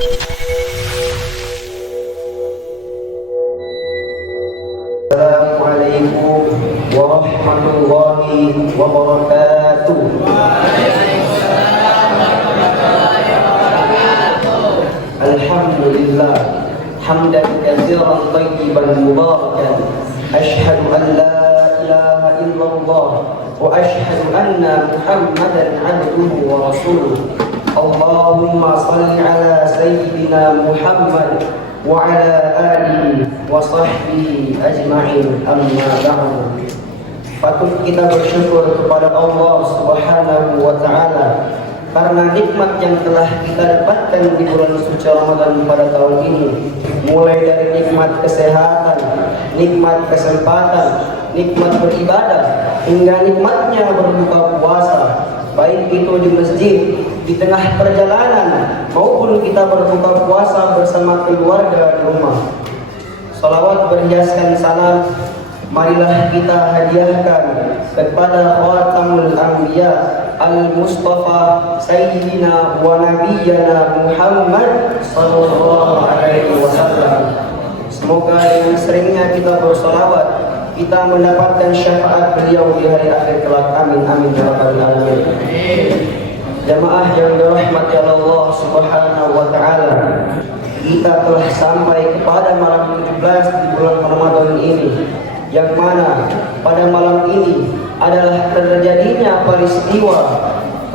Assalamualaikum warahmatullahi wabarakatuh. Alhamdulillah hamdan katsiran thayyiban mubarakan. Asyhadu an la ilaha illallah wa asyhadu anna Muhammadan abduhu wa rasuluh. Allahumma shalli ala sayyidina Muhammad wa ala alihi wa sahbihi ajma'in, amma ba'du. Patut kita bersyukur kepada Allah Subhanahu wa ta'ala karena nikmat yang telah kita dapatkan di bulan suci Ramadan pada tahun ini, mulai dari nikmat kesehatan, nikmat kesempatan, nikmat beribadah, hingga nikmatnya berbuka puasa, baik itu di masjid, di tengah perjalanan, maupun kita berbuka puasa bersama keluarga di rumah. Salawat berhiaskan salam marilah kita hadiahkan kepada Khatamul Anbiya Al-Mustafa Sayyidina wa Nabiyyana Muhammad sallallahu alaihi wasallam. Semoga dengan seringnya kita bersalawat, kita mendapatkan syafaat beliau di hari akhir kelak. Amin amin ya rabbal alamin. Jamaah yang dirahmati Allah Subhanahu wa taala, kita telah sampai kepada malam 17 di bulan Ramadan ini, yang mana pada malam ini adalah terjadinya peristiwa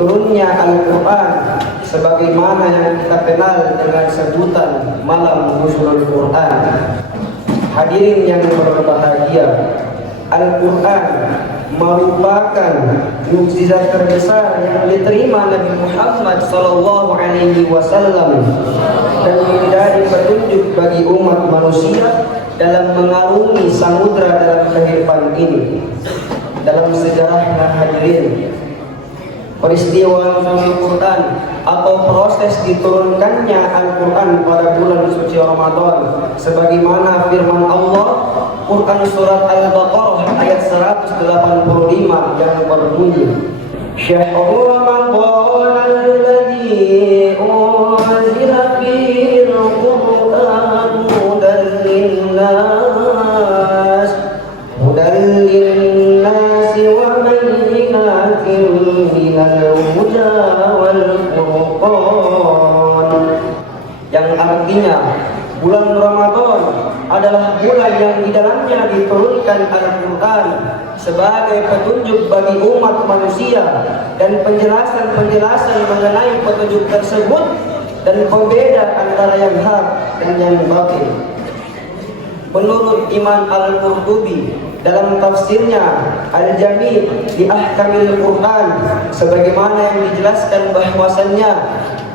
turunnya Al-Quran, sebagaimana yang kita kenal dengan sebutan malam nuzulul Quran. Hadirin yang berbahagia, Al-Quran merupakan mukjizat terbesar yang diterima Nabi Muhammad sallallahu alaihi wasallam dan menjadi petunjuk bagi umat manusia dalam mengarungi samudra dalam kehidupan ini. Dalam sejarahnya hadirin, peristiwa nuzul Quran atau proses diturunkannya Al-Quran pada bulan suci Ramadan, sebagaimana firman Allah Quran surat Al-Baqarah ayat 185 yang berbunyi, Syahrul Ramadan alladzi unzila fihi al-Quran hudan linnas wa bayyinatin minal huda wal furqan, yang artinya bulan Ramadan adalah bulan yang di dalamnya diturunkan Al-Quran sebagai petunjuk bagi umat manusia dan penjelasan-penjelasan mengenai petunjuk tersebut dan pembeda antara yang hak dan yang batil. Menurut Imam Al-Qurtubi dalam tafsirnya Al-Jami' di Ahkamil Quran, sebagaimana yang dijelaskan bahwasannya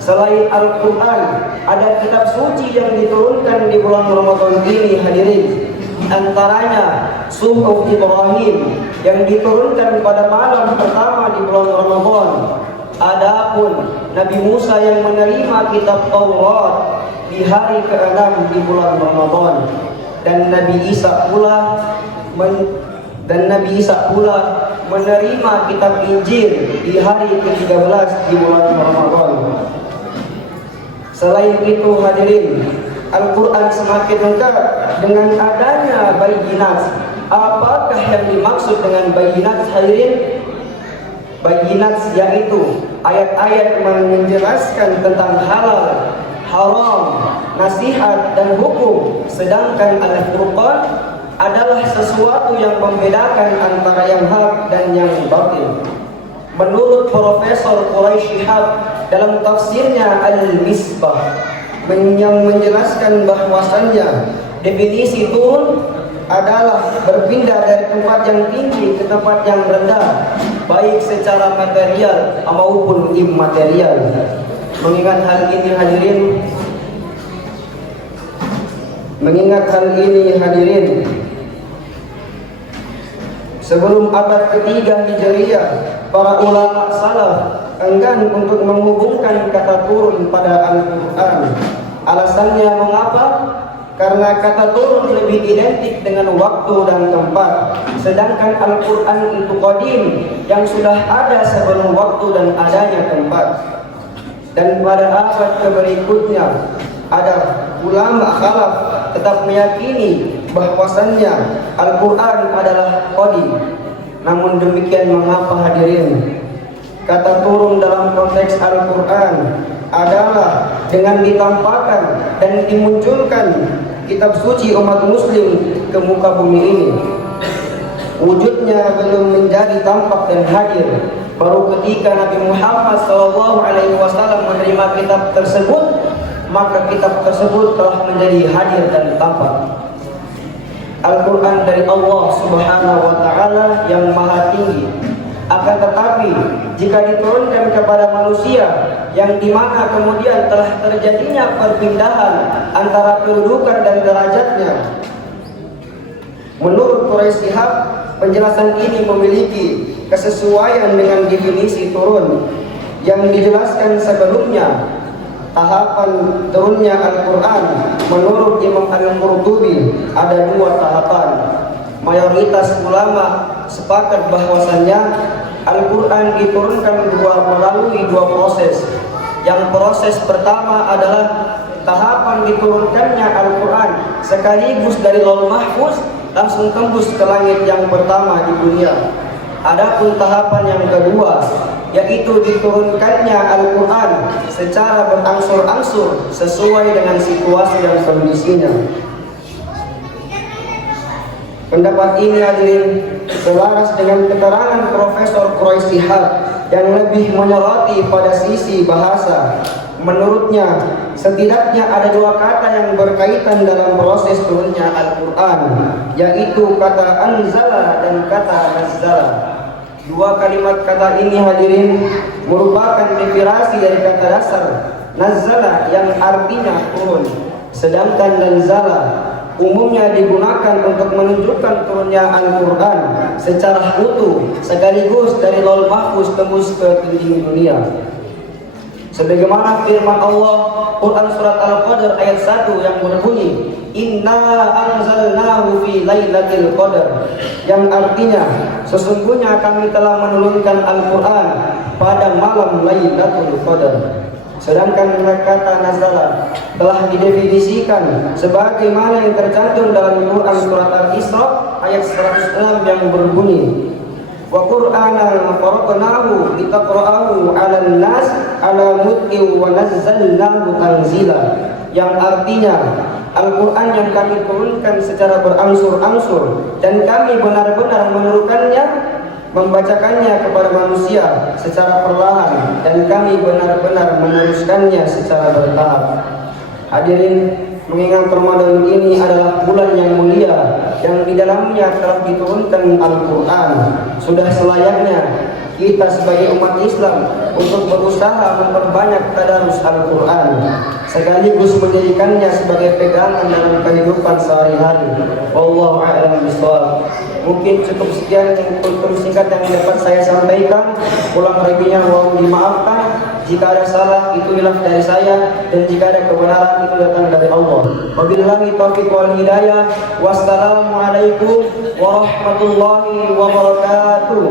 selain Al-Quran ada kitab suci yang diturunkan di bulan Ramadan ini hadirin. Di antaranya Suhuf Ibrahim yang diturunkan pada malam pertama di bulan Ramadan. Adapun Nabi Musa yang menerima kitab Taurat di hari ke-6 di bulan Ramadan, dan Nabi Isa pula menerima kitab Injil di hari ke-13 di bulan Ramadan. Selain itu hadirin, Al-Quran semakin lengkap dengan adanya bayyinat. Apakah yang dimaksud dengan bayyinat hadirin? Bayyinat yaitu ayat-ayat menjelaskan tentang halal, haram, nasihat dan hukum. Sedangkan Al-Furqan adalah sesuatu yang membedakan antara yang hak dan yang batil. Menurut Profesor Quraisy Shihab dalam tafsirnya Al-Misbah yang menjelaskan bahwasannya definisi turun adalah berpindah dari tempat yang tinggi ke tempat yang rendah, baik secara material maupun immaterial. Mengingat hal ini hadirin, sebelum abad ketiga Hijriyah, para ulama salaf enggan untuk menghubungkan kata turun pada Al-Quran. Alasannya mengapa? Karena kata turun lebih identik dengan waktu dan tempat, sedangkan Al-Quran itu qadim yang sudah ada sebelum waktu dan adanya tempat. Dan pada abad berikutnya ada ulama khalaf tetap meyakini bahwasannya Al-Quran adalah qadim. Namun demikian, mengapa hadirin, kata turun dalam konteks Al-Quran adalah dengan ditampakkan dan dimunculkan kitab suci umat muslim ke muka bumi ini. Wujudnya belum menjadi tampak dan hadir baru ketika Nabi Muhammad SAW menerima kitab tersebut, maka kitab tersebut telah menjadi hadir dan tampak. Al-Quran dari Allah Subhanahu wa Ta'ala yang maha tinggi. Akan tetapi jika diturunkan kepada manusia, yang dimana kemudian telah terjadinya perpindahan antara kedudukan dan derajatnya, menurut Quraisy Shihab, penjelasan ini memiliki kesesuaian dengan definisi turun yang dijelaskan sebelumnya. Tahapan turunnya Al-Quran menurut Imam Al-Qurtubi ada dua tahapan. Mayoritas ulama sepakat bahwasannya Al-Quran diturunkan melalui dua proses. Yang proses pertama adalah tahapan diturunkannya Al-Quran sekaligus dari Lauhul Mahfuz langsung tembus ke langit yang pertama di dunia. Adapun tahapan yang kedua, yaitu diturunkannya Al-Quran secara berangsur-angsur sesuai dengan situasi dan kondisinya. Pendapat ini hadirin selaras dengan keterangan Profesor Quraisy Shihab yang lebih menyoroti pada sisi bahasa. Menurutnya, setidaknya ada dua kata yang berkaitan dalam proses turunnya Al-Quran, yaitu kata anzala dan kata nazzala. Dua kalimat kata ini hadirin merupakan derivasi dari kata dasar nazzala yang artinya turun, sedangkan nanzala umumnya digunakan untuk menunjukkan turunnya Al-Quran secara utuh sekaligus dari Lauhul Mahfuz tembus ke dinding dunia. Sebagaimana firman Allah Quran surat Al-Qadr ayat 1 yang berbunyi Inna anzalnahu fi lailatul qadar, yang artinya sesungguhnya kami telah menurunkan Al-Quran pada malam Lailatul Qadar. Sedangkan kata nazala telah didefinisikan sebagaimana yang tercantum dalam Quran surat Al-Isra ayat 106 yang berbunyi wa Qur'anan faraqnahu litaqra'ahu 'alan nas 'ala muktin wa nazzalnahu tanzila, yang artinya Al-Quran yang kami turunkan secara berangsur-angsur dan kami benar-benar menurunkannya, membacakannya kepada manusia secara perlahan, dan kami benar-benar meneruskannya secara bertahap. Hadirin, mengingat Ramadan ini adalah bulan yang mulia yang di dalamnya telah diturunkan Al-Quran, sudah selayaknya kita sebagai umat Islam untuk berusaha memperbanyak tadarus Al-Quran sekaligus menjadikannya sebagai pegangan dalam kehidupan sehari-hari. Wallahu a'lam bishawab. Mungkin cukup sekian kultum singkat yang dapat saya sampaikan. Kurang lebihnya mohon dimaafkan. Jika ada salah itu hilaf dari saya, dan jika ada kebenaran itu datang dari Allah. Wabillahi taufiq wal hidayah. Wassalamualaikum warahmatullahi wabarakatuh.